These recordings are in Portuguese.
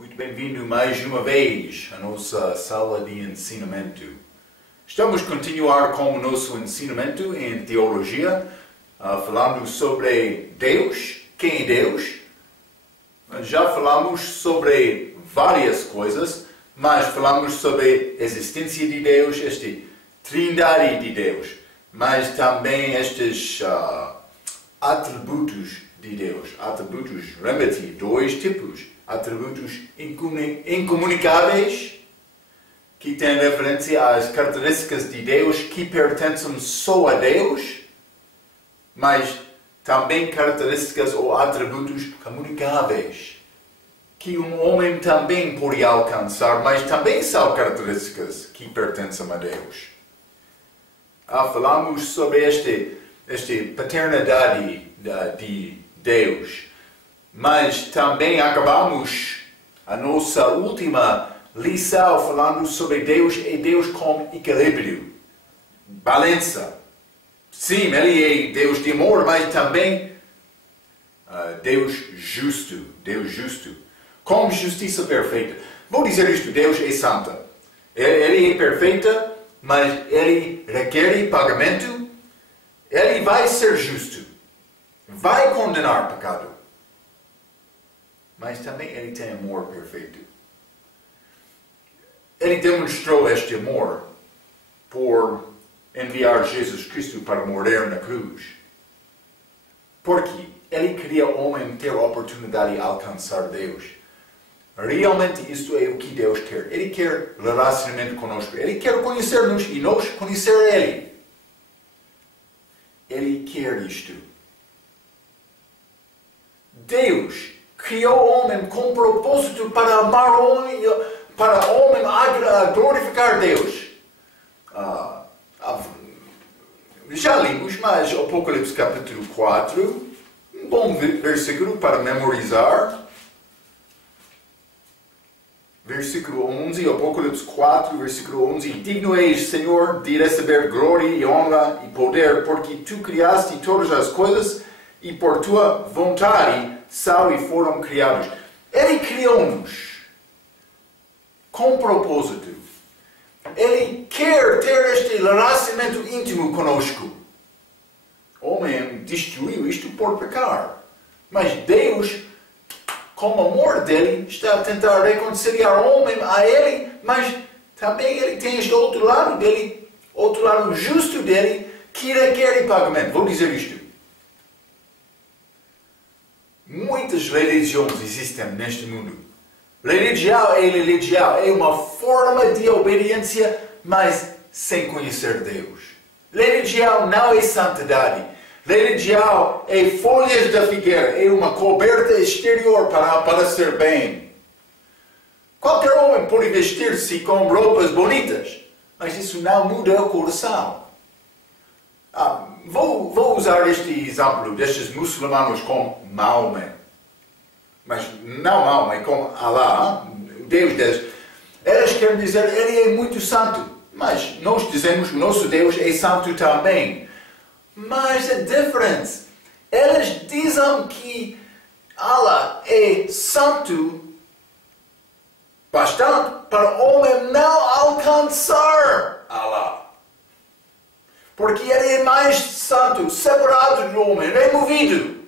Muito bem-vindo mais uma vez à nossa sala de ensinamento. Estamos a continuar com o nosso ensinamento em teologia, falando sobre Deus, quem é Deus. Já falamos sobre várias coisas, mas falamos sobre a existência de Deus, esta trindade de Deus, mas também estes atributos de Deus. Atributos, lembra-te, dois tipos. Atributos incomunicáveis, que têm referência às características de Deus que pertencem só a Deus, mas também características ou atributos comunicáveis, que um homem também pode alcançar, mas também são características que pertencem a Deus. Falamos sobre esta paternidade de Deus. Mas também acabamos a nossa última lição falando sobre Deus e Deus com equilíbrio, balança. Sim, Ele é Deus de amor, mas também Deus justo, com justiça perfeita. Vou dizer isto, Deus é santo. Ele é perfeita, mas Ele requer pagamento. Ele vai ser justo, vai condenar pecado. Mas também Ele tem amor perfeito. Ele demonstrou este amor por enviar Jesus Cristo para morrer na cruz. Porque Ele queria o homem ter a oportunidade de alcançar Deus. Realmente isto é o que Deus quer. Ele quer relacionamento conosco. Ele quer conhecer-nos e nós conhecer Ele. Ele quer isto. Deus criou o homem com propósito para amar o homem, para o homem glorificar Deus. Já limos, mas Apocalipse capítulo 4, um bom versículo para memorizar. Versículo 11, Apocalipse 4, versículo 11. Digno és, Senhor, de receber glória e honra e poder, porque Tu criaste todas as coisas e por Tua vontade são e foram criados. Ele criou-nos com propósito. Ele quer ter este relacionamento íntimo conosco. O homem destruiu isto por pecar. Mas Deus, com o amor dele, está a tentar reconciliar o homem a Ele, mas também Ele tem este outro lado dele, outro lado justo dele, que requer pagamento. Vou dizer isto. Muitas religiões existem neste mundo. Religião é uma forma de obediência, mas sem conhecer Deus. Religião não é santidade. Religião é folhas da figueira, é uma coberta exterior para parecer bem. Qualquer homem pode vestir-se com roupas bonitas, mas isso não muda o coração. Vou usar este exemplo destes muçulmanos com Maomé. Mas não Maomé, com Allah, Deus deles. Eles querem dizer, Ele é muito santo. Mas nós dizemos, o nosso Deus é santo também. Mas é diferente. Eles dizem que Allah é santo bastante para o homem não alcançar Allah. Porque Ele é mais santo, separado do homem, removido.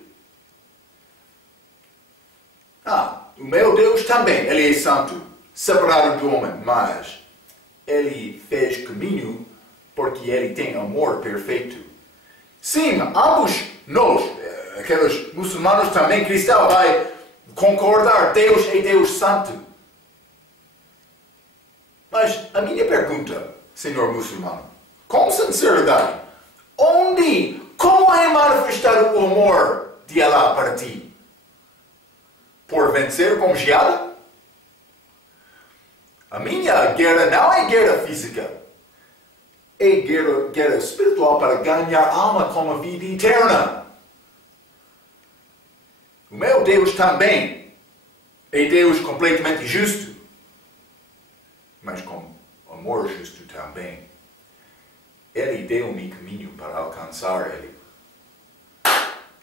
O meu Deus também, Ele é santo, separado do homem, mas Ele fez caminho porque Ele tem amor perfeito. Sim, ambos nós, aqueles muçulmanos também, cristãos, vai concordar, Deus é Deus santo. Mas a minha pergunta, senhor muçulmano, com sinceridade, como é manifestar o amor de Allah para ti? Por vencer com jihad? A minha guerra não é guerra física. É guerra espiritual para ganhar alma com a vida eterna. O meu Deus também é Deus completamente justo, mas com amor justo também. Ele deu-me caminho para alcançar Ele.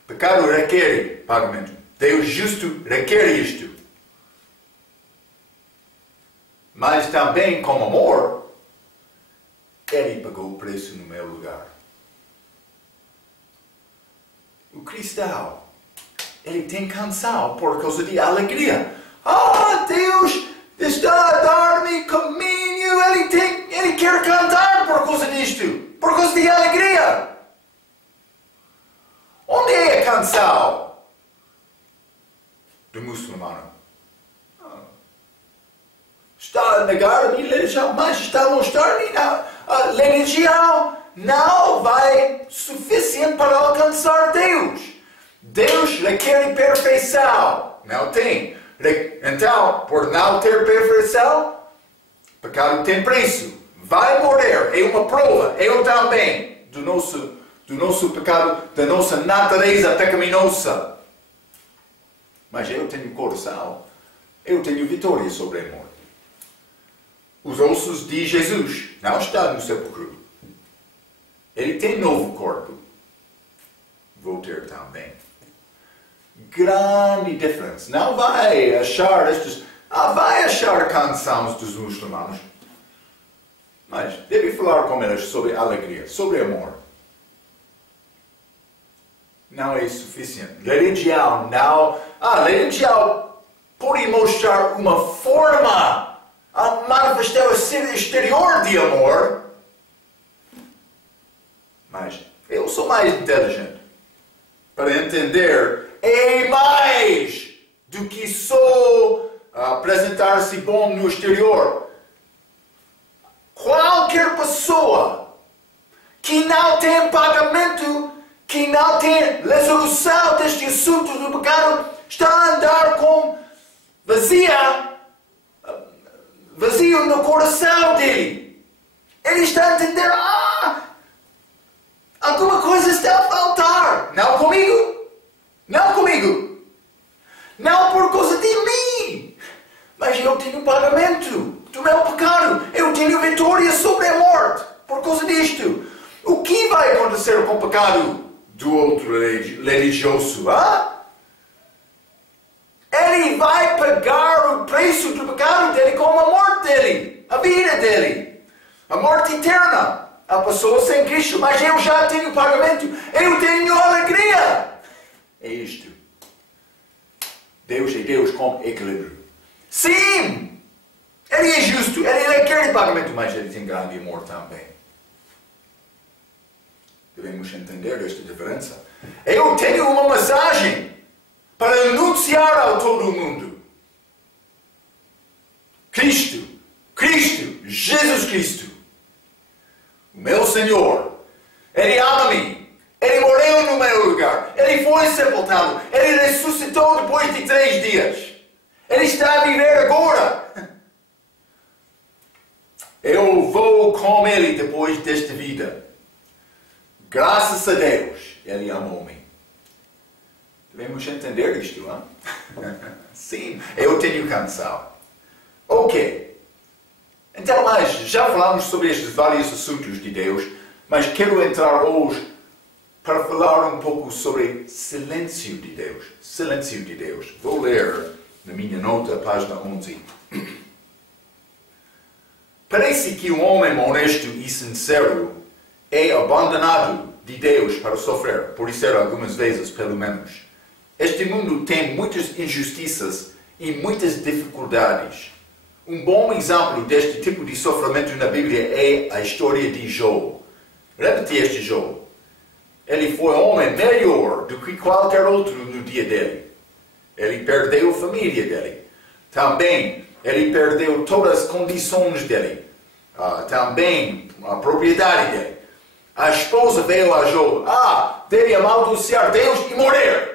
Pecado requer pagamento. Deus justo requer isto. mas também com amor, Ele pagou o preço no meu lugar. O cristão, ele tem canção por causa de alegria. Deus está a dar-me caminho. Ele quer cantar por causa disto, por causa de alegria. Onde é a canção do muçulmano? Está a negar a minha religião, mas está a mostrar-me a religião não vai suficiente para alcançar Deus. Deus requer perfeição. Não tem. Então, por não ter perfeição, pecado tem preço. Vai morrer. É uma prova. Eu também. Do nosso pecado, da nossa natureza pecaminosa. Mas eu tenho coração. Eu tenho vitória sobre a morte. Os ossos de Jesus não estão no sepulcro. Ele tem novo corpo. Vou ter também. Grande diferença. Não vai achar vai achar canções dos muçulmanos. Mas deve falar com eles sobre alegria, sobre amor. Não é suficiente. Religião não. Religião pode mostrar uma forma a manifestar o exterior de amor. Mas eu sou mais inteligente para entender é mais do que só apresentar-se bom no exterior. Qualquer pessoa que não tem pagamento, que não tem resolução deste assunto do pecado, está a andar com vazio no coração dele. Ele está a entender, alguma coisa está a faltar. Não comigo. Não comigo. Não por causa de mim. Mas eu tenho pagamento do meu pecado. Eu tenho vitória sobre a morte. Por causa disto. O que vai acontecer com o pecado do outro religioso? Ele vai pagar o preço do pecado dele com a morte dele. A vida dele. A morte eterna. A pessoa sem Cristo. Mas eu já tenho pagamento. Eu tenho alegria. É isto. Deus é Deus com equilíbrio. Sim! Ele é justo. Ele requer pagamento, mas ele tem grande amor também. Devemos entender esta diferença. Eu tenho uma mensagem para anunciar a todo mundo. Cristo, Jesus Cristo, o meu Senhor, Ele ama-me. Ele morreu no meu lugar. Ele foi sepultado. Ele ressuscitou depois de 3 dias. Ele está a viver agora. Eu vou com Ele depois desta vida. Graças a Deus, Ele amou-me. Devemos entender isto, não? Sim, eu tenho canção. Ok. Então, mas já falamos sobre estes vários assuntos de Deus, mas quero entrar hoje para falar um pouco sobre silêncio de Deus. Silêncio de Deus. Vou ler na minha nota, página 11. Parece que um homem honesto e sincero é abandonado de Deus para sofrer, por ser algumas vezes, pelo menos. Este mundo tem muitas injustiças e muitas dificuldades. Um bom exemplo deste tipo de sofrimento na Bíblia é a história de Jó. Repetiste Jó. Ele foi um homem melhor do que qualquer outro no dia dele. Ele perdeu a família dele. Também, ele perdeu todas as condições dele. Também, a propriedade dele. A esposa veio a Jó. Deve amaldiçoar Deus e morrer.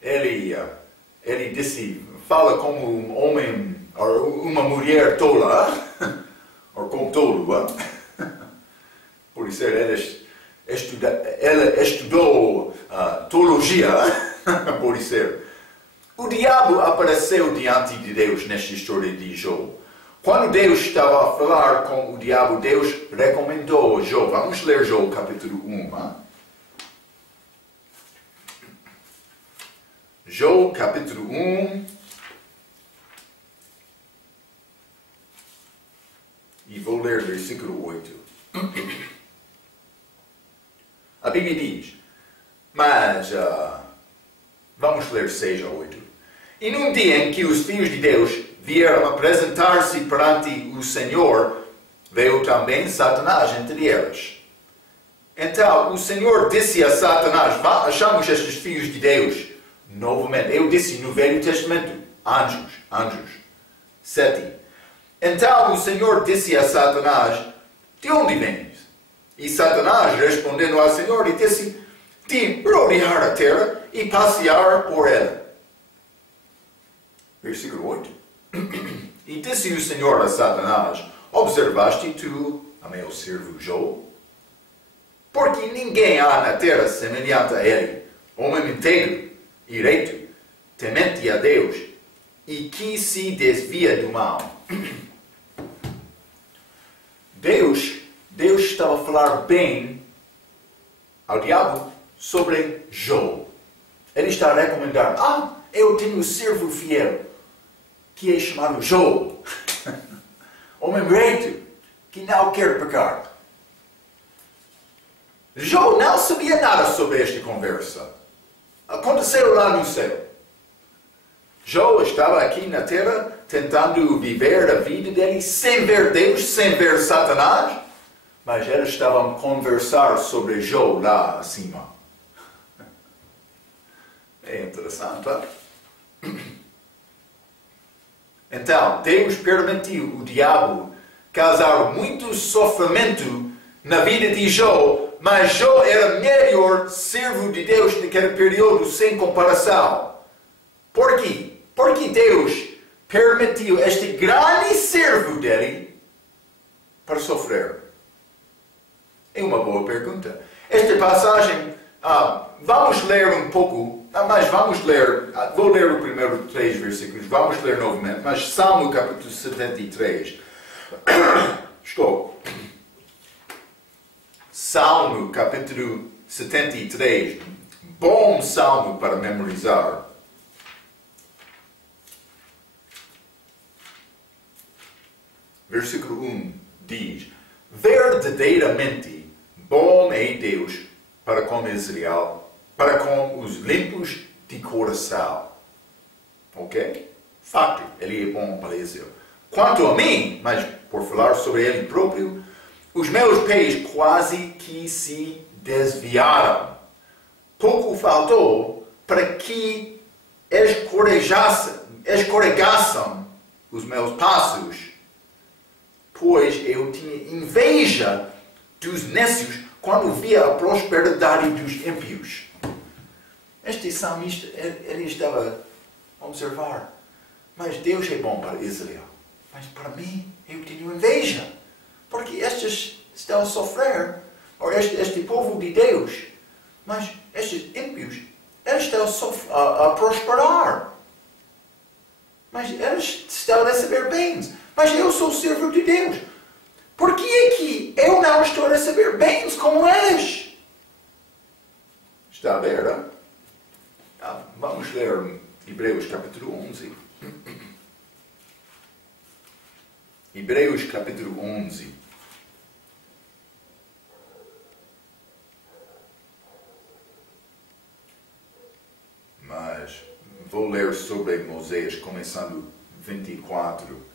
Ele disse, fala como um homem, ou uma mulher tola. Ou como tolo. Por isso, ela estudou teologia, por isso. O diabo apareceu diante de Deus nesta história de Jó. Quando Deus estava a falar com o diabo, Deus recomendou Jó. Vamos ler Jó capítulo 1. Jó capítulo 1, versículo 8. A Bíblia diz, mas vamos ler 6 a 8. E num dia em que os filhos de Deus vieram apresentar-se perante o Senhor, veio também Satanás entre eles. Então o Senhor disse a Satanás, achamos estes filhos de Deus. Novamente, eu disse no Velho Testamento, anjos. 7. Então o Senhor disse a Satanás, de onde vens? E Satanás respondendo ao Senhor, e disse, de rodear a terra e passear por ela. Versículo 8. E disse o Senhor a Satanás, observaste tu a meu servo Job? Porque ninguém há na terra semelhante a ele, homem íntegro e reto, temente a Deus, e que se desvia do mal. Deus estava a falar bem ao diabo sobre Job. Ele está a recomendar, eu tenho um servo fiel, que é chamado Job. Homem reto, que não quer pecar. Job não sabia nada sobre esta conversa. Aconteceu lá no céu. Job estava aqui na terra tentando viver a vida dele sem ver Deus, sem ver Satanás. Mas eles estavam a conversar sobre Job lá acima. É interessante, hein? Então, Deus permitiu o diabo causar muito sofrimento na vida de Job, mas Job era melhor servo de Deus naquele período sem comparação. Por quê? Porque Deus permitiu este grande servo dele para sofrer. É uma boa pergunta. Esta passagem, vamos ler um pouco, mas vamos ler, vou ler o primeiro 3 versículos, vamos ler novamente, mas Salmo capítulo 73. Salmo capítulo 73. Bom salmo para memorizar. Versículo 1 diz, verdadeiramente bom é Deus para com Israel, para com os limpos de coração. Ok? Fato, ele é bom para Israel. Quanto a mim, mas por falar sobre ele próprio, os meus pés quase que se desviaram. Pouco faltou para que escorregassem os meus passos, pois eu tinha inveja dos nécios quando via a prosperidade dos ímpios. Este salmista, ele estava a observar, mas Deus é bom para Israel. Mas para mim, eu tenho inveja, porque estes estão a sofrer, ou este povo de Deus, mas estes ímpios, eles estão a prosperar. Mas eles estão a receber bens. Mas eu sou servo de Deus. Por que é que eu não estou a receber bens como eles? Está a ver, não? Vamos ler Hebreus capítulo 11. Hebreus capítulo 11. Mas vou ler sobre Moisés, começando 24.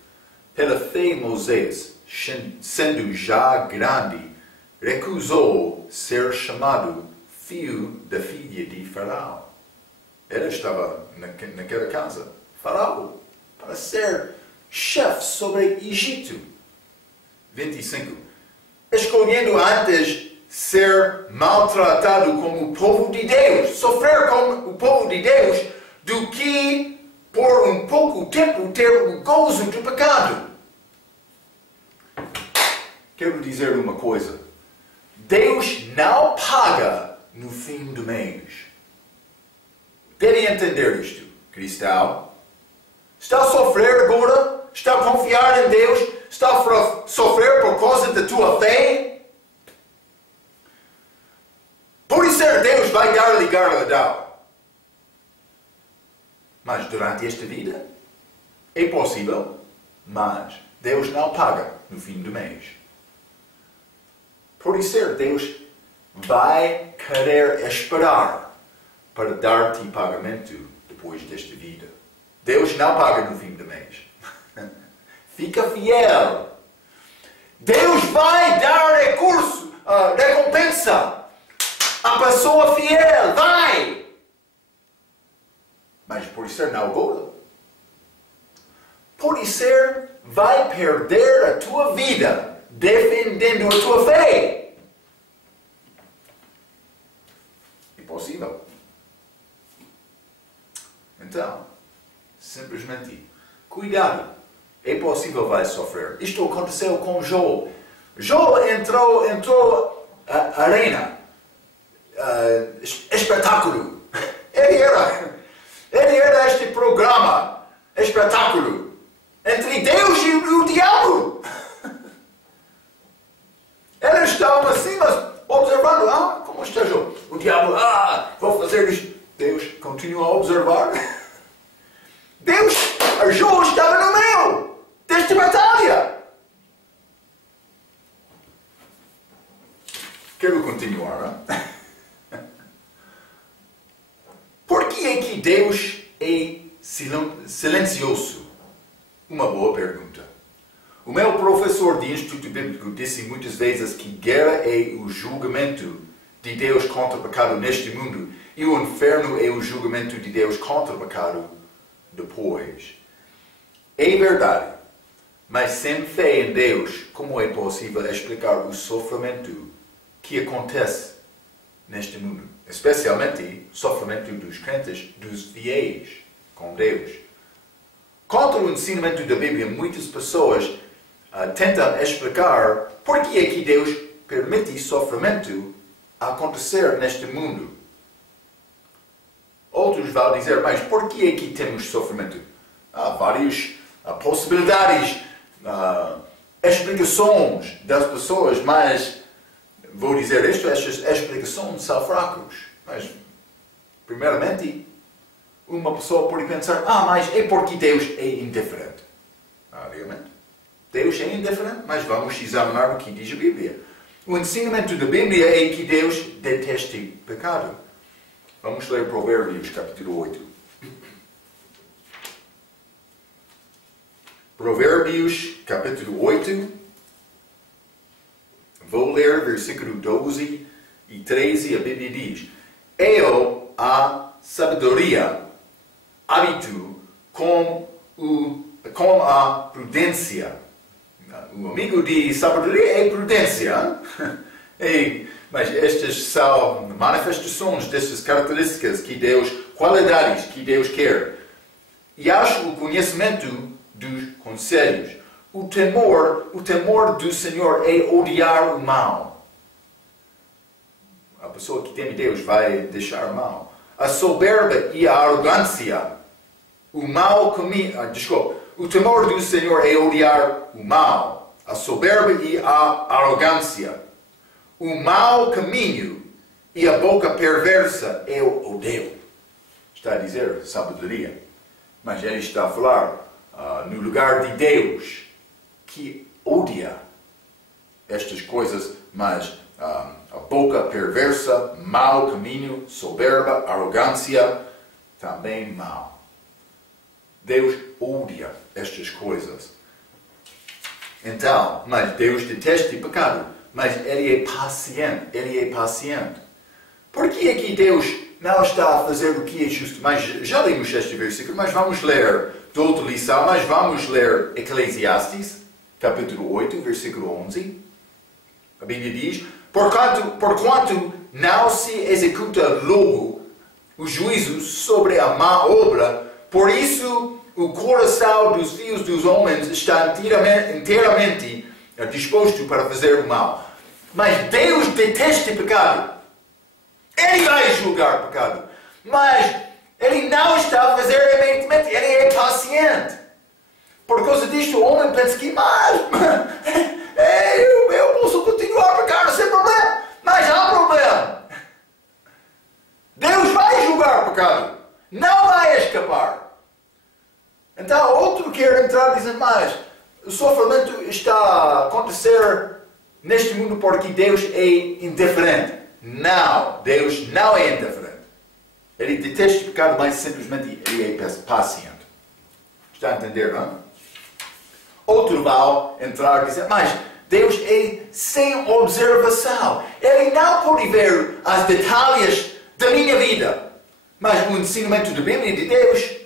Pela fé, Moisés, sendo já grande, recusou ser chamado filho da filha de Faraó. Ele estava naquela casa, Faraó, para ser chefe sobre Egito. 25. Escolhendo antes ser maltratado como o povo de Deus, sofrer como o povo de Deus, do que por um pouco tempo ter o gozo do pecado. Quero dizer uma coisa. Deus não paga no fim do mês. Deve entender isto, cristão. Está a sofrer agora? Está a confiar em Deus? Está a sofrer por causa da tua fé? Por isso Deus vai dar-lhe galardão. Mas durante esta vida é possível, mas Deus não paga no fim do mês. Pode ser, Deus vai querer esperar para dar-te pagamento depois desta vida. Deus não paga no fim do mês. Fica fiel. Deus vai dar recurso, recompensa à pessoa fiel. Vai! Mas pode ser não agora. Pode ser, vai perder a tua vida defendendo a tua fé. Impossível. Então, simplesmente, cuidado. É possível vai sofrer. Isto aconteceu com Joel. Joel entrou a arena. Espetáculo. Ele era este programa. Espetáculo. Entre Deus e o diabo. Eles estavam assim, mas observando. Como está Joel? O diabo, vou fazer isto. Deus continua a observar. Joel estava no meio desta batalha. Quero continuar. Por que é que Deus é silencioso? Uma boa pergunta. O meu professor de Instituto Bíblico disse muitas vezes que guerra é o julgamento de Deus contra o pecado neste mundo e o inferno é o julgamento de Deus contra o pecado depois. É verdade, mas sem fé em Deus, como é possível explicar o sofrimento que acontece neste mundo? Especialmente o sofrimento dos crentes, dos fiéis com Deus. Contra o ensinamento da Bíblia, muitas pessoas tentam explicar por que é que Deus permite sofrimento acontecer neste mundo. Outros vão dizer, mas por que é que temos sofrimento? Há várias possibilidades, explicações das pessoas, mas vou dizer isto, estas explicações são fracas. Mas, primeiramente, uma pessoa pode pensar, mas é porque Deus é indiferente. Realmente. Deus é indiferente, mas vamos examinar o que diz a Bíblia. O ensinamento da Bíblia é que Deus detesta pecado. Vamos ler Provérbios, capítulo 8. Provérbios, capítulo 8. Vou ler versículo 12 e 13. A Bíblia diz: Eu a sabedoria habito com a prudência. O amigo de sabedoria é prudência. Mas estas são manifestações dessas características que Deus, qualidades que Deus quer. E acho o conhecimento dos conselhos. O temor do Senhor é odiar o mal. A pessoa que teme Deus vai deixar o mal. A soberba e a arrogância. O temor do Senhor é odiar o mal. A soberba e a arrogância. O mau caminho e a boca perversa eu odeio. Está a dizer sabedoria. Mas ele está a falar no lugar de Deus, que odia estas coisas, mas a boca perversa, mau caminho, soberba, arrogância, também mal. Deus odia estas coisas. Então, mas Deus detesta o pecado. Mas Ele é paciente. Por que é que Deus não está a fazer o que é justo? Mas já lemos este versículo, mas vamos ler de outra lição, mas vamos ler Eclesiastes, capítulo 8, versículo 11. A Bíblia diz: Porquanto não se executa logo o juízo sobre a má obra, por isso o coração dos filhos dos homens está inteiramente disposto para fazer o mal. Mas Deus detesta o pecado. Ele vai julgar o pecado. Mas Ele não está a fazer evidentemente. Ele é paciente. Por causa disto, o homem pensa que eu posso continuar a pecar sem problema. Mas há problema. Deus vai julgar o pecado. Não vai escapar. Então, outro quer entrar e dizer, mas o sofrimento está a acontecer neste mundo porque Deus é indiferente. Não, Deus não é indiferente. Ele detesta o pecado, mas simplesmente ele é paciente. Está a entender, não? Outro vai entrar e dizer, mas Deus é sem observação. Ele não pode ver os detalhes da minha vida. Mas o ensinamento da Bíblia de Deus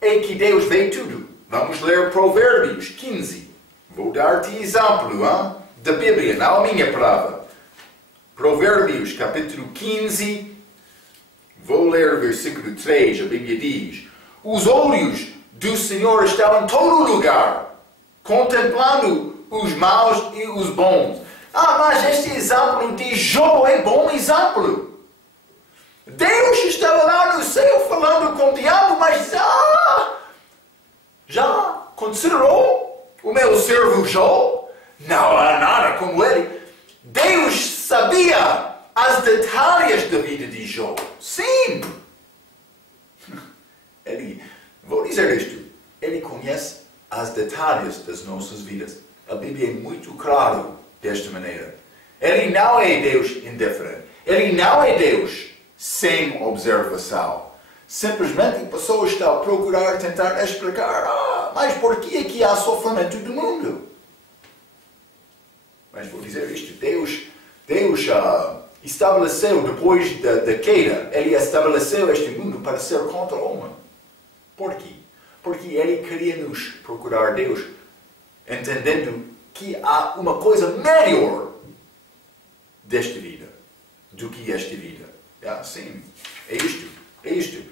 é que Deus vê tudo. Vamos ler Provérbios 15. Vou dar-te exemplo da Bíblia, não a minha palavra. Provérbios, capítulo 15. Vou ler o versículo 3. A Bíblia diz: os olhos do Senhor estão em todo lugar, contemplando os maus e os bons. Mas este exemplo de Jó é bom exemplo. Deus estava lá no céu falando com o diabo, mas já considerou o meu servo Jó? Não há nada como ele. Deus sabia os detalhes da vida de Jó. Sim. Vou dizer isto. Ele conhece os detalhes das nossas vidas. A Bíblia é muito clara desta maneira. Ele não é Deus indiferente. Ele não é Deus sem observação. Simplesmente a pessoa está a procurar, tentar explicar, mas por que é que há sofrimento do mundo? Mas vou dizer isto, Deus estabeleceu, depois da queda, Ele estabeleceu este mundo para ser contra o homem. Por quê? Porque Ele queria nos procurar Deus, entendendo que há uma coisa melhor desta vida do que esta vida. Sim, é isto.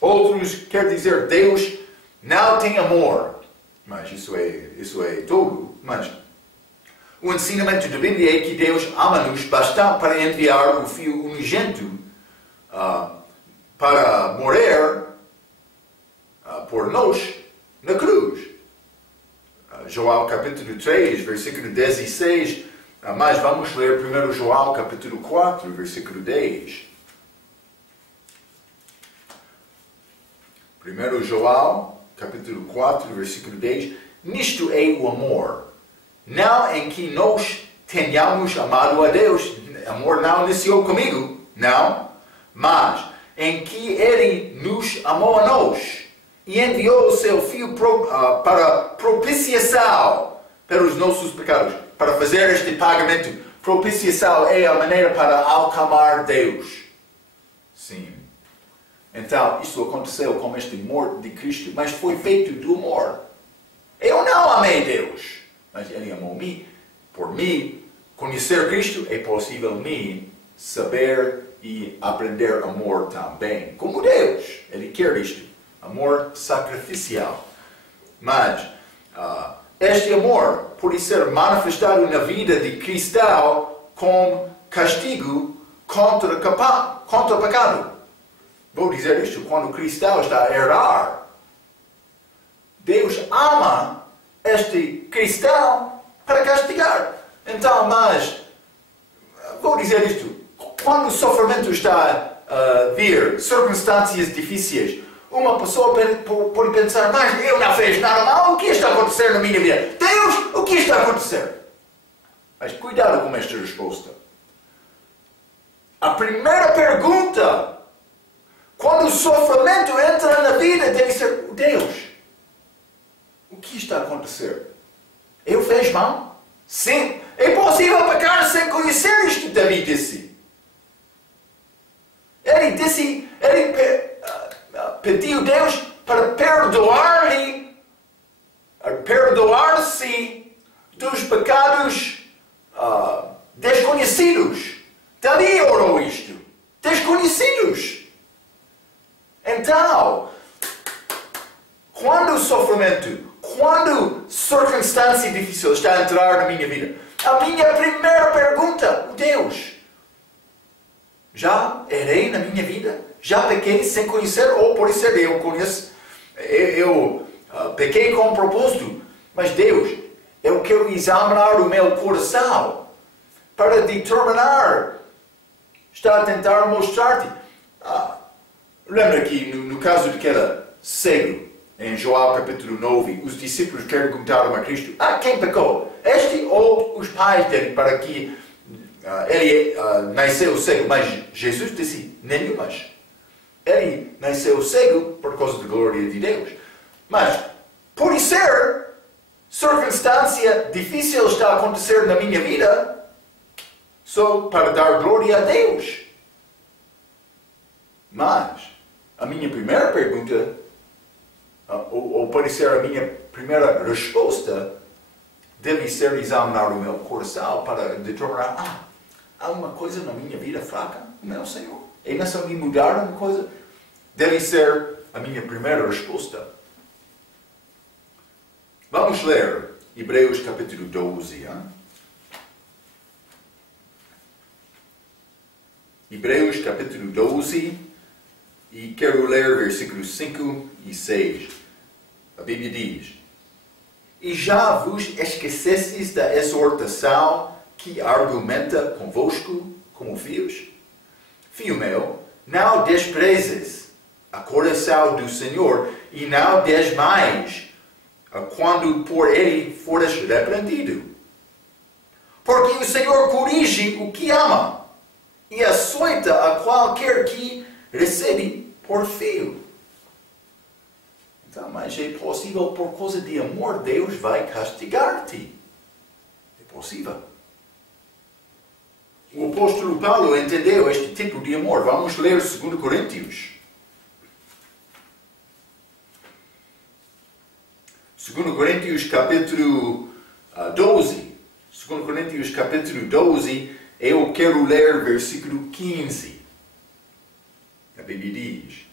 Outros quer dizer Deus não tem amor. Mas isso é tudo. Mas o ensinamento da Bíblia é que Deus ama-nos bastante para enviar o Filho unigênito para morrer por nós na cruz. João capítulo 3, versículo 16. Mas vamos ler primeiro João capítulo 4, versículo 10. 1 João, capítulo 4, versículo 10. Nisto é o amor. Não em que nós tenhamos amado a Deus. Amor não iniciou comigo. Não. Mas em que Ele nos amou a nós. E enviou o seu Filho para propiciação pelos nossos pecados. Para fazer este pagamento. Propiciação é a maneira para alcançar Deus. Sim. Então, isso aconteceu com este morte de Cristo, mas foi feito do amor. Eu não amei Deus, mas Ele amou-me. Por mim, conhecer Cristo, é possível me saber e aprender amor também. Como Deus, Ele quer isto. Amor sacrificial. Mas, este amor pode ser manifestado na vida de cristão com castigo contra o pecado. Vou dizer isto, quando o cristão está a errar, Deus ama este cristão para castigar. Então, mas, vou dizer isto, quando o sofrimento está a vir, circunstâncias difíceis, uma pessoa pode pensar, mas eu não fiz nada mal, o que está a acontecer na minha vida? Deus, o que está a acontecer? Mas cuidado com esta resposta. A primeira pergunta, quando o sofrimento entra na vida, deve ser, Deus, o que está a acontecer? Eu fiz mal? Sim. É possível pecar sem conhecer isto, Davi disse. Ele pediu a Deus para perdoar-se dos pecados desconhecidos. Davi orou isto. Desconhecidos. Então, quando o sofrimento, quando circunstância difícil está a entrar na minha vida, a minha primeira pergunta, Deus, já errei na minha vida? Já pequei sem conhecer? Ou por isso eu conheço, eu pequei com propósito, mas Deus, eu quero examinar o meu coração para determinar, está a tentar mostrar-te. Lembra que no caso daquela cego, em João capítulo 9, os discípulos perguntaram a Cristo, quem pecou? Este ou os pais dele para que ele nasceu cego? Mas Jesus disse, nenhumas. Ele nasceu cego por causa da glória de Deus. Mas, por ser circunstância difícil está a acontecer na minha vida, só para dar glória a Deus. Mas, a minha primeira pergunta, ou pode ser a minha primeira resposta, deve ser examinar o meu coração para determinar, há uma coisa na minha vida fraca, meu Senhor? É necessário me mudar uma coisa? Deve ser a minha primeira resposta. Vamos ler Hebreus capítulo 12. Hebreus capítulo 12, e quero ler versículos 5 e 6. A Bíblia diz, e já vos esquecestes da exortação que argumenta convosco como filhos? Filho meu, não desprezes a correção do Senhor e não desmaies quando por ele fores repreendido. Porque o Senhor corrige o que ama e açoita a qualquer que recebe por filho. Então, mas é possível, por causa de amor, Deus vai castigar-te. É possível. O apóstolo Paulo entendeu este tipo de amor. Vamos ler 2 Coríntios. 2 Coríntios capítulo 12. 2 Coríntios capítulo 12, eu quero ler versículo 15. A Bíblia diz,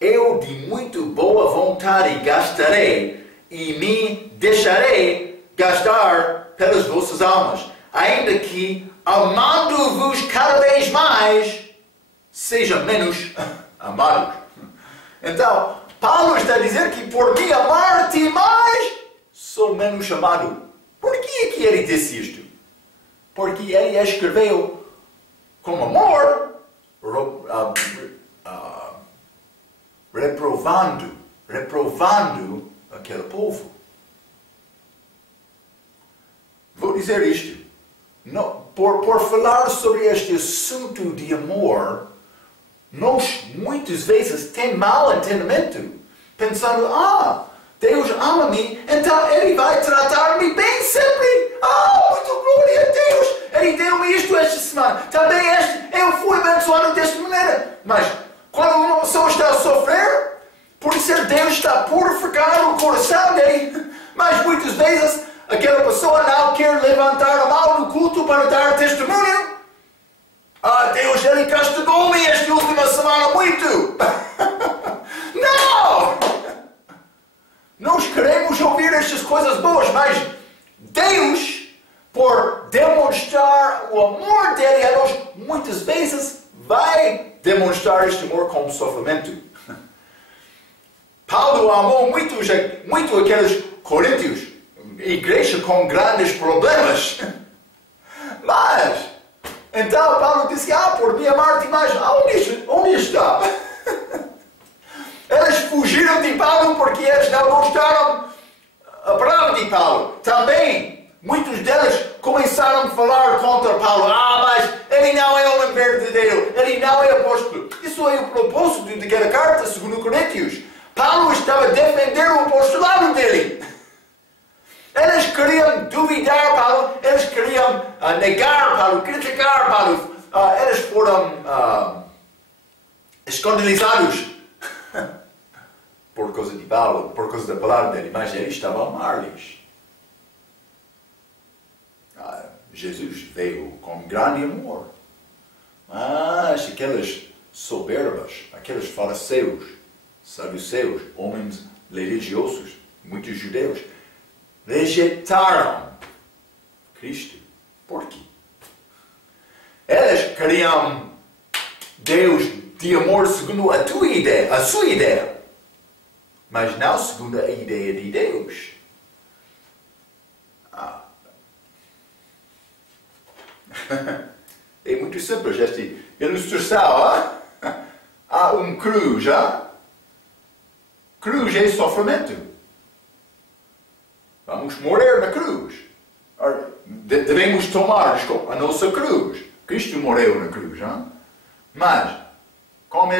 eu de muito boa vontade gastarei e me deixarei gastar pelas vossas almas, ainda que, amando-vos cada vez mais, sejam menos amados. Então, Paulo está a dizer que por me amar-te mais, sou menos amado. Por que ele disse isto? Porque ele escreveu com amor, reprovando aquele povo. Vou dizer isto. Não, por falar sobre este assunto de amor, nós muitas vezes temos mal entendimento, pensando, Deus ama-me, então Ele vai tratar-me bem sempre. Muito glória a Deus, Ele deu-me isto esta semana, também eu fui abençoado desta maneira. Mas quando uma pessoa está a sofrer, por ser Deus está a purificar o coração dele, mas muitas vezes aquela pessoa não quer levantar a mão no culto para dar testemunho. Deus, Ele castigou-me esta última semana muito. Não! Nós queremos ouvir estas coisas boas, mas Deus, por demonstrar o amor dele a nós, muitas vezes vai demonstrar este amor com sofrimento. Paulo amou muito aqueles coríntios, igreja com grandes problemas. Mas, então Paulo disse, por me amar-te mais, onde está? Eles fugiram de Paulo porque eles não gostaram a palavra de Paulo. Também, muitos deles começaram a falar contra Paulo. Mas ele não é homem verdadeiro, ele não é apóstolo. Isso é o propósito daquela carta, 2 Coríntios. Paulo estava a defender o apostolado dele. Eles queriam duvidar Paulo, eles queriam negar Paulo, criticar Paulo. Eles foram escandalizados por causa de Paulo, por causa da palavra dele, mas ele estava a amar-lhes. Jesus veio com grande amor. Mas aqueles soberbas, aqueles fariseus, saduceus, homens religiosos, muitos judeus, rejeitaram Cristo. Por quê? Eles queriam Deus de amor segundo a sua ideia, mas não segundo a ideia de Deus. É muito simples esta ilustração. Há cruz, Cruz é sofrimento. Vamos morrer na cruz. Devemos tomar, desculpa, a nossa cruz. Cristo morreu na cruz, não? Mas, como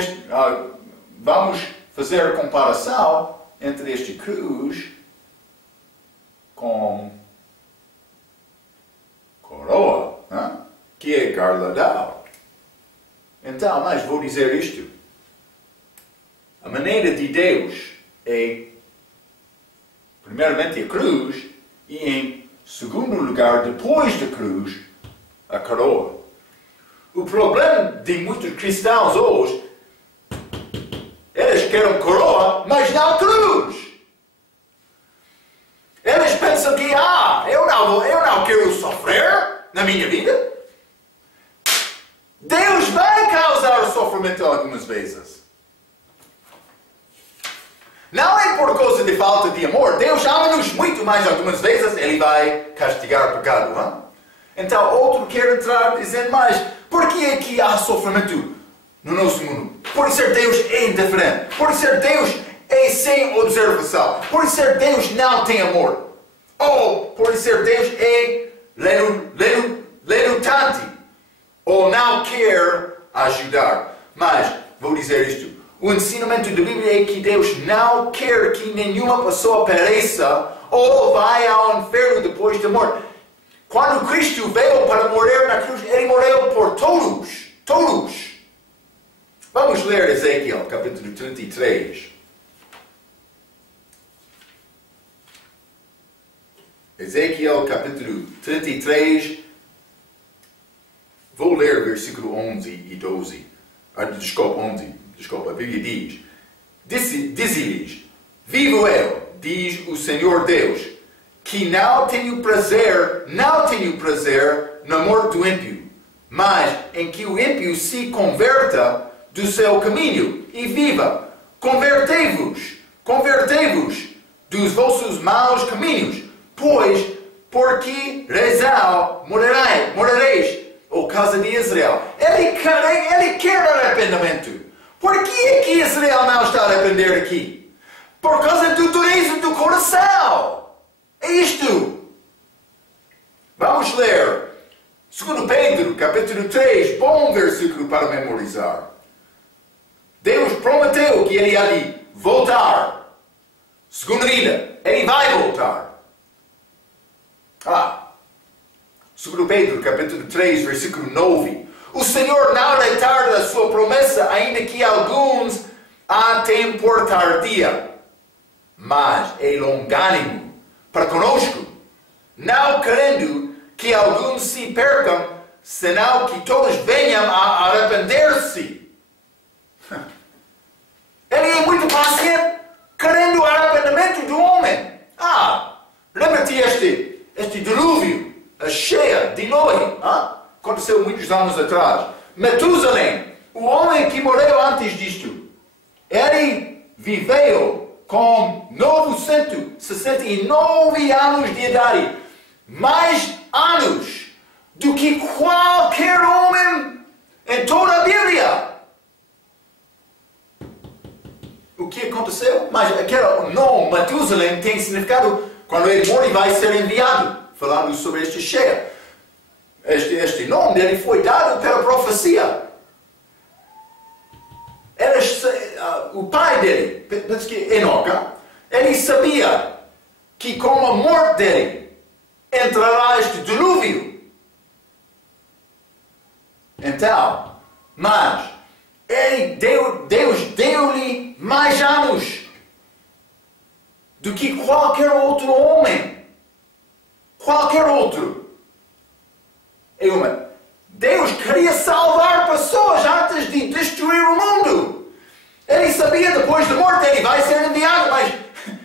vamos fazer a comparação entre este cruz com coroa, não? Que é galardão. Então, mas vou dizer isto. A maneira de Deus é, primeiramente, a cruz e, em segundo lugar, depois da cruz, a coroa. O problema de muitos cristãos hoje, eles querem coroa, mas não cruz. Eles pensam que, eu não quero sofrer na minha vida. Deus vai causar sofrimento algumas vezes. Não é por causa de falta de amor. Deus ama-nos muito, mas algumas vezes Ele vai castigar o pecado. Não? Então, outro quer entrar dizendo, mas por que é que há sofrimento no nosso mundo? Por ser Deus é indiferente. Por ser Deus é sem observação. Por ser Deus não tem amor. Ou por ser Deus é relutante. Ou não quer ajudar. Mas, vou dizer isto. O ensinamento da Bíblia é que Deus não quer que nenhuma pessoa pereça ou vá ao inferno depois da morte. Quando Cristo veio para morrer na cruz, Ele morreu por todos. Todos. Vamos ler Ezequiel, capítulo 33. Ezequiel, capítulo 33. Vou ler versículo 11 e 12. Desculpa, 11. Desculpa, a Bíblia diz. Diz-lhes, vivo eu, diz o Senhor Deus, que não tenho prazer na morte do ímpio, mas em que o ímpio se converta do seu caminho e viva. Convertei-vos dos vossos maus caminhos, pois porque Rezal morareis, ou casa de Israel. Ele quer arrependimento. Por que é que Israel não está a arrepender aqui? Por causa do dureza do coração. É isto. Vamos ler 2 Pedro, capítulo 3, bom versículo para memorizar. Deus prometeu que Ele há de voltar. Segunda vida, Ele vai voltar. 2 Pedro, capítulo 3, versículo 9. O Senhor não retarda a sua promessa, ainda que alguns a tenham por tardia. Mas é longânimo para conosco, não querendo que alguns se percam, senão que todos venham a arrepender-se. Ele é muito paciente, querendo o arrependimento do homem. Lembra-te este dilúvio, a cheia de Noé, aconteceu muitos anos atrás. Matusalém, o homem que morreu antes disto, ele viveu com 969 anos de idade. Mais anos do que qualquer homem em toda a Bíblia. O que aconteceu? Mas aquele nome, Matusalém, tem significado quando ele morre vai ser enviado. Falando sobre este cheia. Este nome dele foi dado pela profecia. O pai dele, penso que Enoque, ele sabia que com a morte dele entrará este dilúvio. Então, mas Deus deu-lhe mais anos do que qualquer outro homem. Qualquer outro. Deus queria salvar pessoas antes de destruir o mundo. Ele sabia depois da morte ele vai ser enviado, mas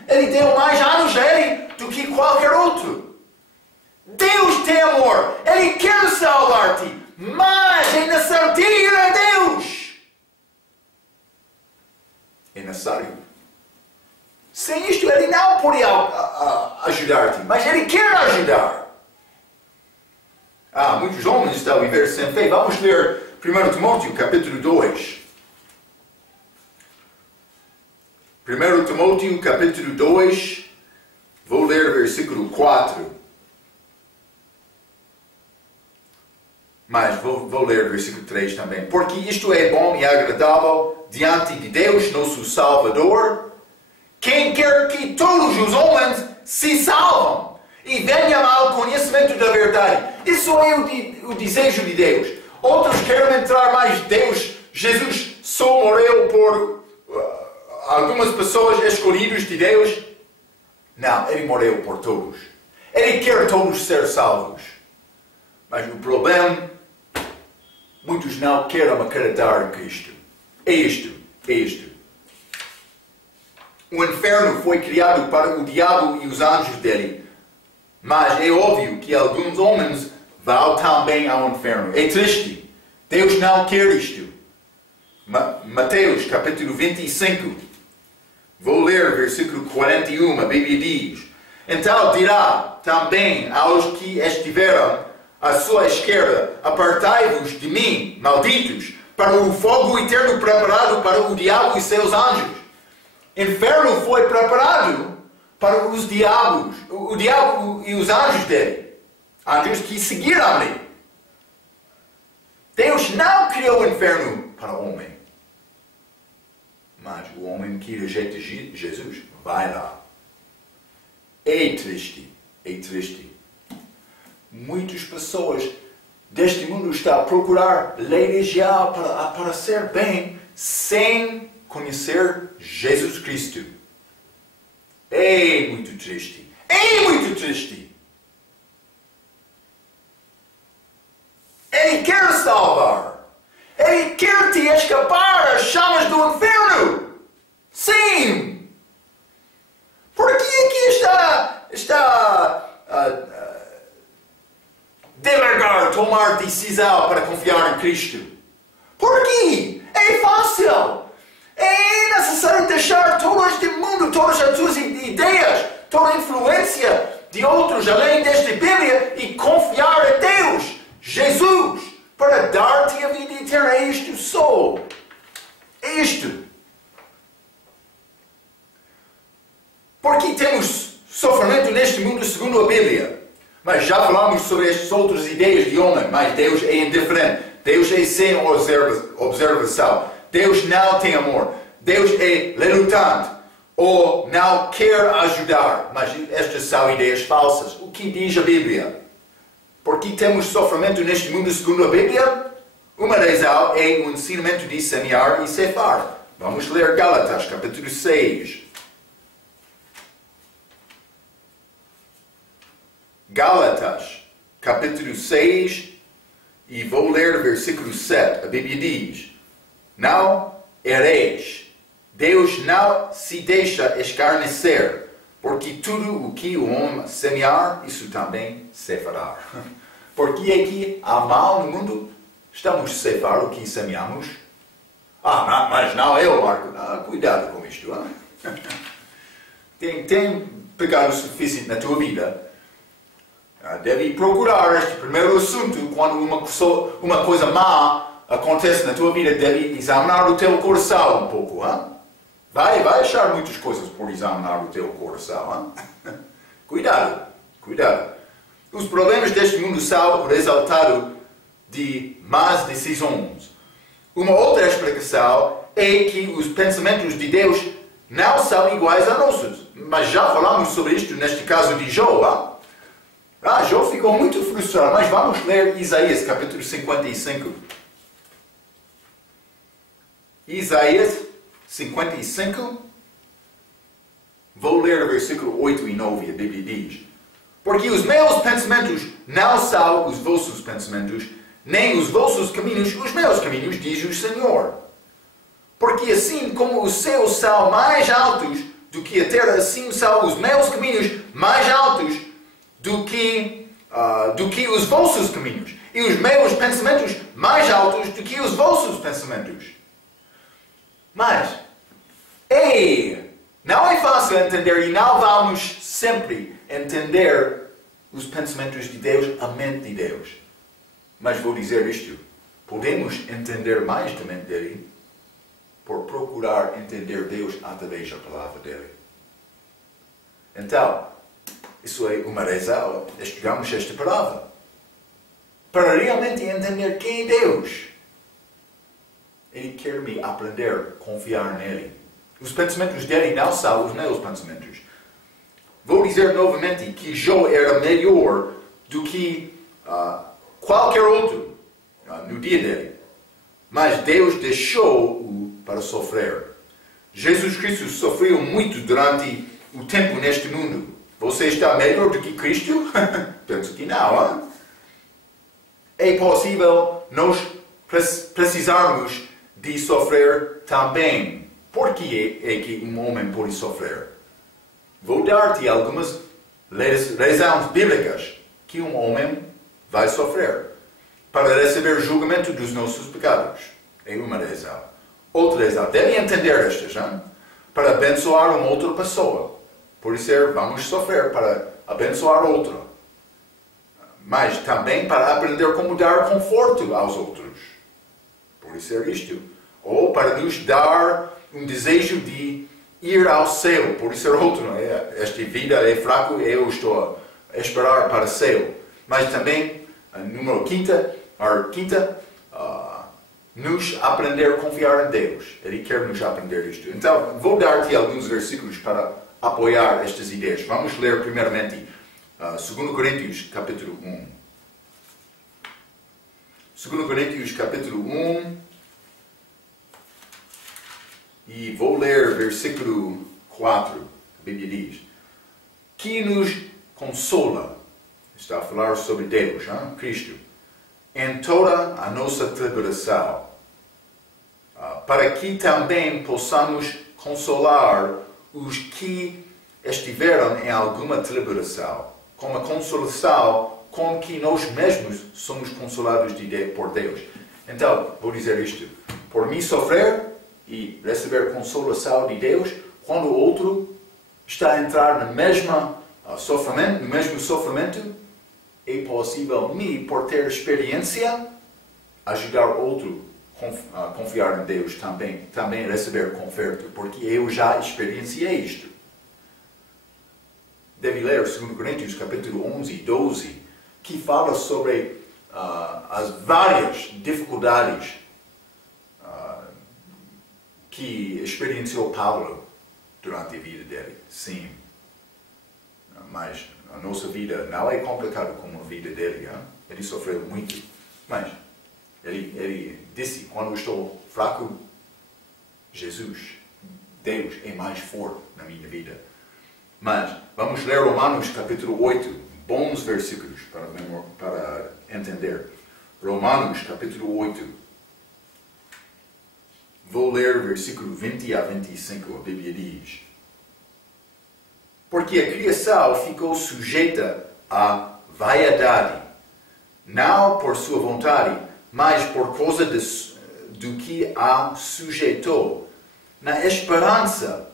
ele deu mais anos a ele do que qualquer outro. Deus tem amor. Ele quer salvar-te, mas é necessário ir a Deus. É necessário. Sem isto ele não podia ajudar-te, mas ele quer ajudar. Muitos homens estão a viver sem fé. Vamos ler 1 Timóteo, capítulo 2. 1 Timóteo Timóteo, capítulo 2, vou ler versículo 4. Mas vou ler versículo 3 também. Porque isto é bom e agradável diante de Deus, nosso Salvador, quem quer que todos os homens se salvam e venham ao conhecimento da verdade. Isso é o desejo de Deus. Outros querem entrar, mas Deus, Jesus, só morreu por algumas pessoas escolhidas de Deus. Não, Ele morreu por todos. Ele quer todos ser salvos. Mas o problema, muitos não querem acreditar em Cristo. É isto. O inferno foi criado para o diabo e os anjos dele. Mas é óbvio que alguns homens vão também ao inferno. É triste. Deus não quer isto. Mateus, capítulo 25. Vou ler versículo 41. A Bíblia diz: Então dirá também aos que estiveram à sua esquerda: Apartai-vos de mim, malditos, para o fogo eterno preparado para o diabo e seus anjos. Inferno foi preparado para os diabos, o diabo e os anjos dele. Anjos que seguiram ele. Deus não criou o inferno para o homem. Mas o homem que rejeita Jesus vai lá. É triste. Muitas pessoas deste mundo estão a procurar lei regial para aparecer bem sem conhecer Jesus Cristo. É muito triste. Ele quer salvar. Ele quer te escapar das chamas do inferno. Sim. Por que está devagar tomar decisão para confiar em Cristo? Por quê? É fácil. É necessário deixar todo este mundo, todas as suas ideias, toda a influência de outros além desta Bíblia e confiar em Deus, Jesus, para dar-te a vida eterna. É isto só. É isto. Porque temos sofrimento neste mundo segundo a Bíblia. Mas já falamos sobre estas outras ideias de homem, mas Deus é indiferente. Deus é sem observação. Deus não tem amor. Deus é relutante ou não quer ajudar. Mas estas são ideias falsas. O que diz a Bíblia? Porque temos sofrimento neste mundo segundo a Bíblia? Uma razão é o ensinamento de semear e ceifar. Vamos ler Gálatas, capítulo 6. Gálatas, capítulo 6, e vou ler versículo 7. A Bíblia diz: Não ereis. Deus não se deixa escarnecer, porque tudo o que o homem semear, isso também ceifará. Porque aqui há mal no mundo, estamos a ceifar o que semeamos. Mas não eu, Marco. Cuidado com isto. Tem pecado suficiente na tua vida. Deve procurar este primeiro assunto. Quando uma coisa má acontece na tua vida, deve examinar o teu coração um pouco. Vai achar muitas coisas por examinar o teu coração. Cuidado. Os problemas deste mundo são o resultado de más decisões. Uma outra explicação é que os pensamentos de Deus não são iguais a nossos. Mas já falamos sobre isto neste caso de Jó. Jó ficou muito frustrado, mas vamos ler Isaías, capítulo 55. Isaías 55. Vou ler o versículo 8 e 9, a Bíblia diz: Porque os meus pensamentos não são os vossos pensamentos, nem os vossos caminhos os meus caminhos, diz o Senhor. Porque assim como os céus são mais altos do que a terra, assim são os meus caminhos mais altos do que os vossos caminhos, e os meus pensamentos mais altos do que os vossos pensamentos. Mas, não é fácil entender, e não vamos sempre entender os pensamentos de Deus, a mente de Deus. Mas vou dizer isto: podemos entender mais da mente dele por procurar entender Deus através da palavra dele. Então, isso é uma razão, estudamos esta palavra. Para realmente entender quem é Deus. Ele quer me aprender a confiar nele. Os pensamentos dele não são os meus pensamentos. Vou dizer novamente que Jó era melhor do que qualquer outro no dia dele. Mas Deus deixou-o para sofrer. Jesus Cristo sofreu muito durante o tempo neste mundo. Você está melhor do que Cristo? Penso que não. Hein? É possível nós precisarmos de sofrer também. Por que é que um homem pode sofrer? Vou dar-te algumas razões bíblicas que um homem vai sofrer para receber julgamento dos nossos pecados. É uma razão. Outra razão, deve entender estas, hein? Para abençoar uma outra pessoa. Por isso, vamos sofrer para abençoar outra. Mas também para aprender como dar conforto aos outros. Por isso é isto. Ou para nos dar um desejo de ir ao céu. Por isso é outro. Não é? Esta vida é fraca, eu estou a esperar para o céu. Mas também, número quinta, nos aprender a confiar em Deus. Ele quer nos aprender isto. Então, vou dar-te alguns versículos para apoiar estas ideias. Vamos ler primeiramente 2 Coríntios capítulo 1. 2 Coríntios capítulo 1. E vou ler versículo 4. A Bíblia diz: que nos consola. Está a falar sobre Deus, Cristo. Em toda a nossa tribulação, para que também possamos consolar os que estiveram em alguma tribulação, com a consolação com que nós mesmos somos consolados por Deus. Então, vou dizer isto. Por mim sofrer e receber consolação de Deus, quando o outro está a entrar no mesmo sofrimento, é possível por ter experiência, ajudar outro a confiar em Deus também receber conforto, porque eu já experienciei isto. Deve ler 2 Coríntios capítulo 11 e 12, que fala sobre as várias dificuldades que experienciou Paulo durante a vida dele. Sim. Mas a nossa vida não é complicada como a vida dele. Hein? Ele sofreu muito. Mas ele disse, quando estou fraco, Jesus, Deus é mais forte na minha vida. Mas vamos ler Romanos capítulo 8. Bons versículos para entender. Romanos capítulo 8. Vou ler versículo 20 a 25. A Bíblia diz: porque a criação ficou sujeita à vaidade, não por sua vontade, mas por causa do que a sujeitou, na esperança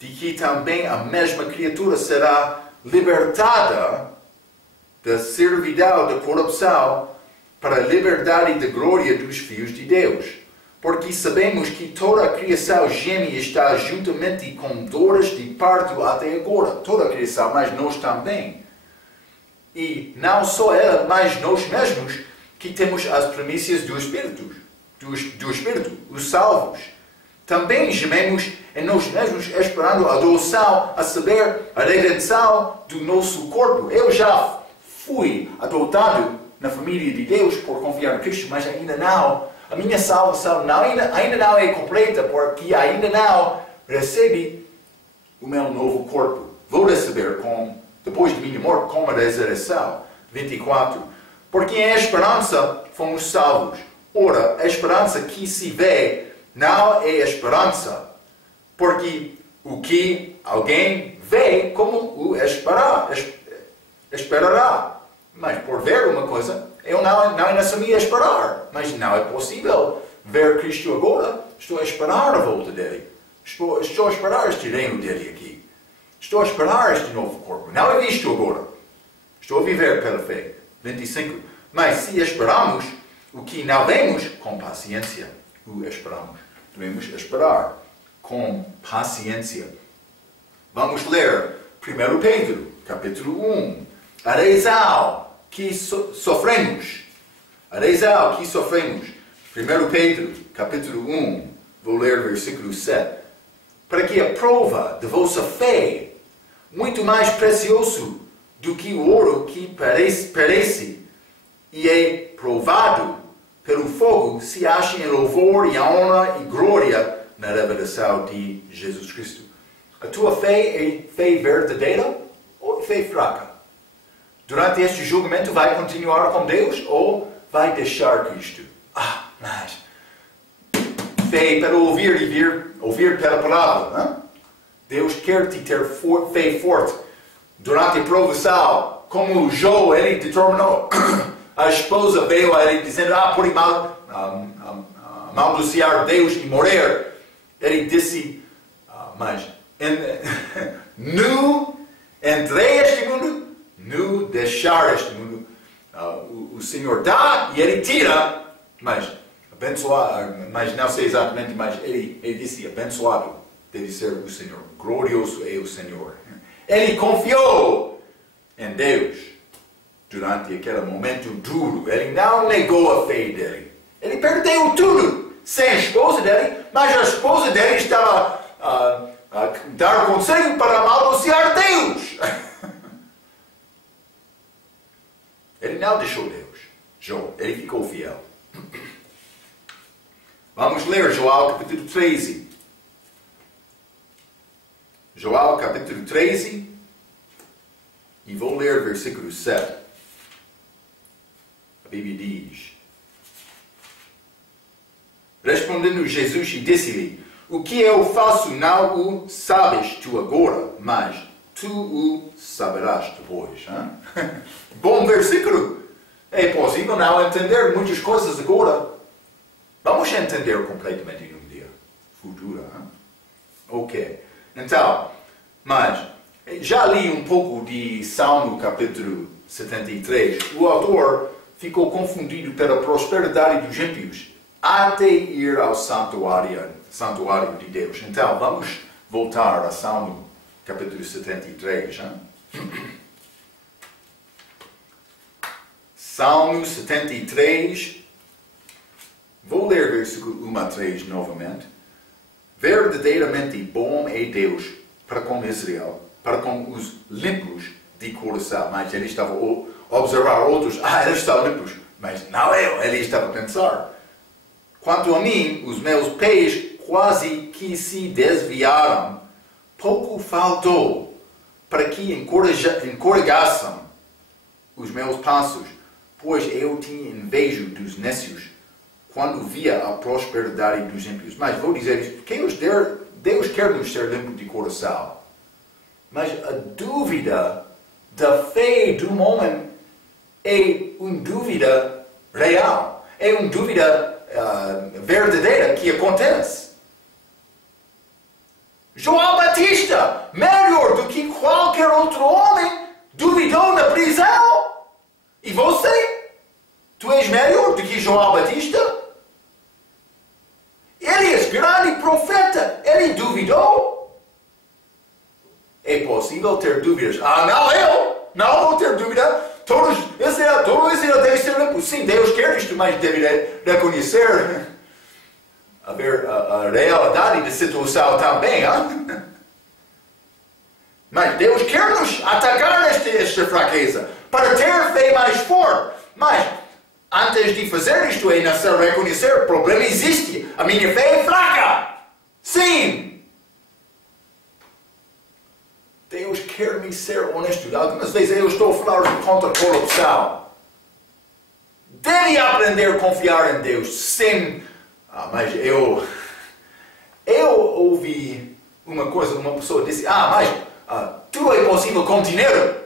de que também a mesma criatura será libertada da servidão da corrupção para a liberdade da glória dos filhos de Deus. Porque sabemos que toda a criação geme e está juntamente com dores de parto até agora. Toda a criação, mas nós também. E não só ela, mas nós mesmos, que temos as primícias do Espírito, os salvos. Também gememos em nós mesmos, esperando a adoção, a saber, a redenção do nosso corpo. Eu já fui adotado na família de Deus por confiar em Cristo, mas ainda não. A minha salvação ainda não é completa, porque ainda não recebe o meu novo corpo. Vou receber, depois de minha morte, com a ressurreição. 24. Porque em esperança fomos salvos. Ora, a esperança que se vê não é esperança, porque o que alguém vê, como o esperará. Mas por ver uma coisa, eu não assumi a esperar. Mas não é possível ver Cristo agora. Estou a esperar a volta dele. Estou a esperar este reino dele aqui. Estou a esperar este novo corpo. Não é visto agora. Estou a viver pela fé. 25. Mas se esperamos o que não vemos, com paciência o esperamos. Devemos esperar com paciência. Vamos ler 1 Pedro, capítulo 1. Areizal que sofremos. Areizal que sofremos. 1 Pedro, capítulo 1. Vou ler versículo 7. Para que a prova de vossa fé, muito mais precioso do que o ouro que perece e é provado pelo fogo, se achem em louvor e honra e glória na revelação de Jesus Cristo. A tua fé é fé verdadeira ou fé fraca? Durante este julgamento vai continuar com Deus ou vai deixar Cristo? Mas fé para ouvir e ouvir pela palavra. Hein? Deus quer te ter fé forte durante a provação. Como Jó, ele determinou. A esposa veio a ele dizendo, por maldiciar Deus e morrer. Ele disse, mas nu entrei este mundo, nu deixar este mundo. O Senhor dá e ele tira, mas abençoado, mas não sei exatamente, mas ele disse, abençoado deve ser o Senhor, glorioso é o Senhor. Ele confiou em Deus durante aquele momento duro. Ele não negou a fé dele. Ele perdeu tudo sem a esposa dele, mas a esposa dele estava a dar conselho para maldiciar Deus. Ele não deixou Deus. Jó, ele ficou fiel. Vamos ler João capítulo 13. João capítulo 13. E vou ler versículo 7. A Bíblia diz: respondendo Jesus e disse-lhe: o que eu faço não o sabes tu agora, mas tu o saberás depois. Bom versículo. É possível não entender muitas coisas agora. Vamos entender completamente em um dia futuro. Ok. Então, mas já li um pouco de Salmo capítulo 73. O autor ficou confundido pela prosperidade dos ímpios até ir ao santuário de Deus. Então, vamos voltar a Salmo capítulo 73. Salmo 73. Vou ler versículo 1 a 3 novamente. Verdadeiramente bom é Deus para com Israel, para com os limpos de coração. Mas ele estava a observar outros. Eles estão limpos. Mas não ele estava a pensar. Quanto a mim, os meus pés quase que se desviaram. Pouco faltou para que encorajassem os meus passos, pois eu tinha inveja dos nécios quando via a prosperidade dos ímpios. Mas vou dizer isto, Deus quer nos ser limpo de coração. Mas a dúvida da fé do homem é uma dúvida real. É uma dúvida verdadeira que acontece. João Batista, melhor do que qualquer outro homem, duvidou na prisão. E você? Tu és melhor do que João Batista? Ele é grande profeta. Ele duvidou. É possível ter dúvidas. Não, eu não vou ter dúvida. Todo Israel deve ser limpo. Sim, Deus quer isto, mas deve reconhecer a realidade da situação também. Mas Deus quer nos atacar esta fraqueza para ter fé mais forte. Mas antes de fazer isto é necessário reconhecer que o problema existe. A minha fé é fraca. Sim. Deus quer me ser honesto. Algumas vezes eu estou a falar contra a corrupção. Deve aprender a confiar em Deus. Sim. Mas eu ouvi uma coisa, uma pessoa disse, mas tudo é possível com dinheiro.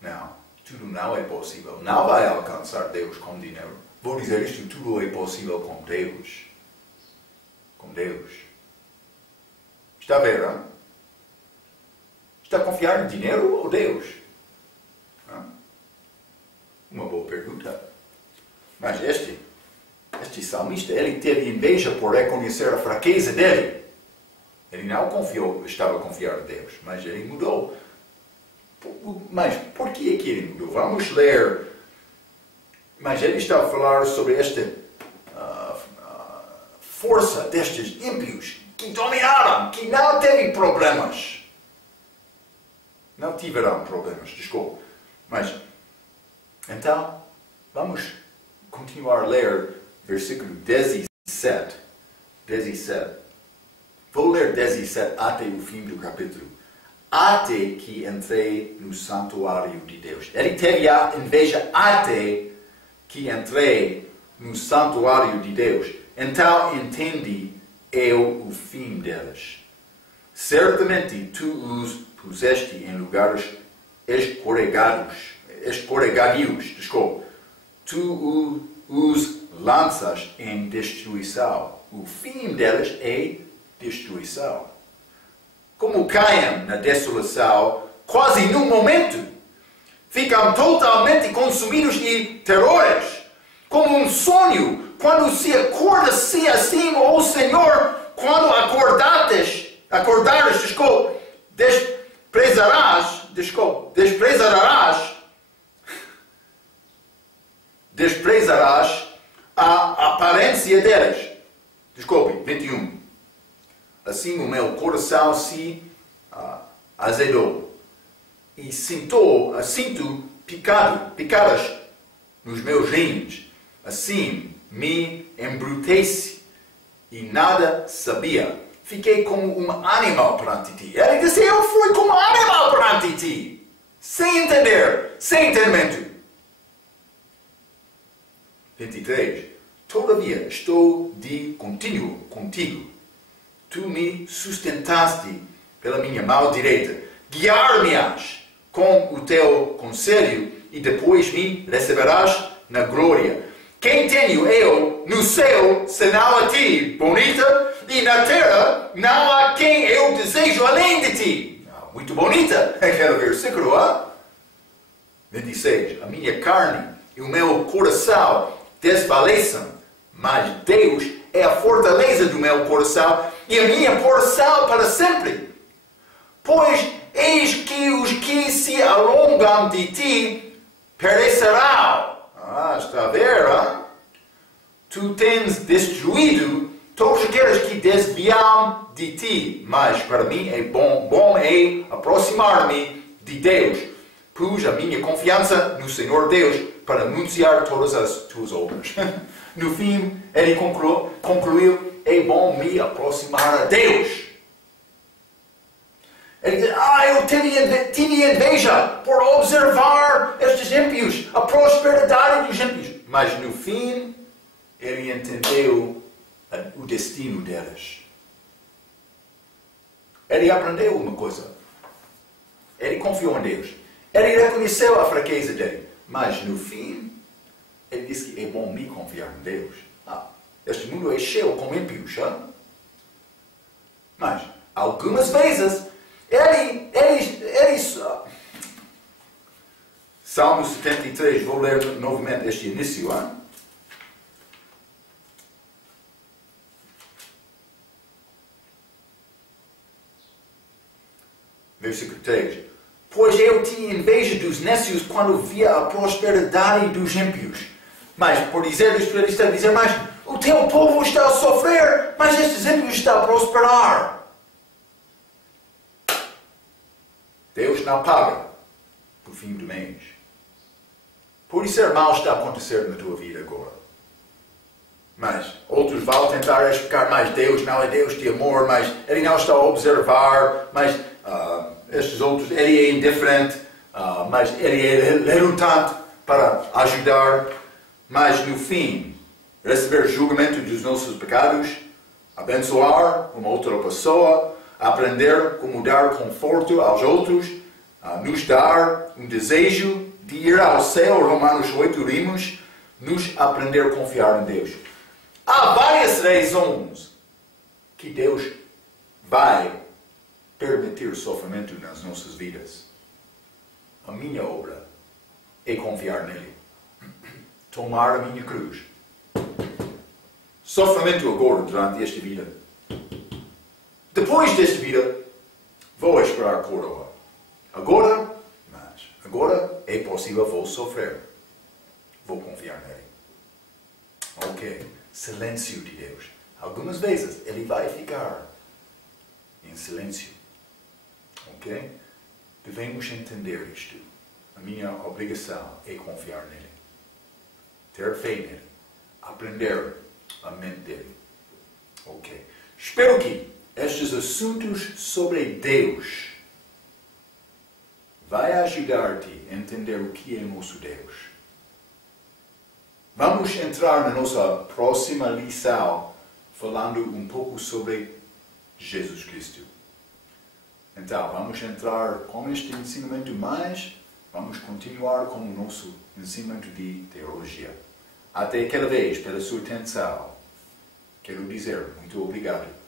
Não, tudo não é possível. Não vai alcançar Deus com dinheiro. Vou dizer isto, tudo é possível com Deus. Com Deus. Está a ver, hein? Está a confiar em dinheiro ou Deus? Uma boa pergunta. Mas este salmista, ele teve inveja por reconhecer a fraqueza dele. Ele não estava a confiar em Deus, mas ele mudou. Mas por que é que ele mudou? Vamos ler. Mas ele está a falar sobre esta força destes ímpios que dominaram, que não teve problemas. Não tiveram problemas, desculpa. Mas, então, vamos continuar a ler versículo 17. Vou ler 17 até o fim do capítulo. Até que entrei no santuário de Deus. Ele teve a inveja até que entrei no santuário de Deus. Então entendi eu o fim deles. Certamente tu os puseste em lugares escorregadios. Tu os lanças em destruição. O fim deles é destruição. Como caem na desolação, quase num momento, ficam totalmente consumidos de terrores, como um sonho, quando se acorda-se assim, ó Senhor, quando desprezarás a aparência deles. Desculpe, 21. Assim o meu coração se azedou e sinto picadas nos meus rins. Assim me embruteci e nada sabia. Fiquei como um animal perante ti. Ele disse, eu fui como um animal perante ti. Sem entender, sem entendimento. 23. Todavia estou de contínuo contigo. Tu me sustentaste pela minha mão direita. Guiar-me-ás com o teu conselho e depois me receberás na glória. Quem tenho eu no céu senão a ti, bonita, e na terra não há quem eu desejo além de ti. Muito bonita aquele versículo, 26. A minha carne e o meu coração desfalecem, mas Deus é a fortaleza do meu coração e a minha porção para sempre. Pois eis que os que se alongam de ti perecerão. Está a ver, Tu tens destruído todos aqueles que desviam de ti, mas para mim é bom é aproximar-me de Deus. Pus a minha confiança no Senhor Deus para anunciar todas as tuas obras. No fim, ele concluiu, é bom me aproximar a Deus. Ele diz, eu tive inveja por observar estes ímpios, a prosperidade dos ímpios. Mas no fim, ele entendeu o destino deles. Ele aprendeu uma coisa. Ele confiou em Deus. Ele reconheceu a fraqueza dele. Mas no fim, ele disse que é bom me confiar em Deus. Este mundo é cheio com ímpios. Mas, algumas vezes, Salmo 73, vou ler novamente este início. Versículo 3. Pois eu tinha inveja dos nécios quando via a prosperidade dos ímpios. Mas, por dizer isto, ele está a dizer, mas o teu povo está a sofrer, mas estes ímpios estão a prosperar. Deus não paga no fim do mês. Por isso, mal está a acontecer na tua vida agora. Mas outros vão tentar explicar, mas Deus não é Deus de amor, mas Ele não está a observar, mas estes outros, Ele é indiferente, mas Ele é relutante para ajudar. Mas no fim, receber julgamento dos nossos pecados, abençoar uma outra pessoa, aprender como dar conforto aos outros, nos dar um desejo de ir ao céu, Romanos 8 rimos, nos aprender a confiar em Deus. Há várias razões que Deus vai permitir sofrimento nas nossas vidas. A minha obra é confiar nele. Tomar a minha cruz. Sofrimento agora durante esta vida. depois desta vida, vou esperar coroa. Agora é possível vou sofrer. Vou confiar nele. Ok, silêncio de Deus. Algumas vezes ele vai ficar em silêncio. Ok? Devemos entender isto. A minha obrigação é confiar nele. Ter fé nele. Aprender a mente dele. Ok. Espero que estes assuntos sobre Deus vai ajudar-te a entender o que é nosso Deus. Vamos entrar na nossa próxima lição falando um pouco sobre Jesus Cristo. Então, vamos entrar com este ensinamento, mas vamos continuar com o nosso ensinamento de teologia. Até aquela vez, pela sua atenção, quero dizer muito obrigado.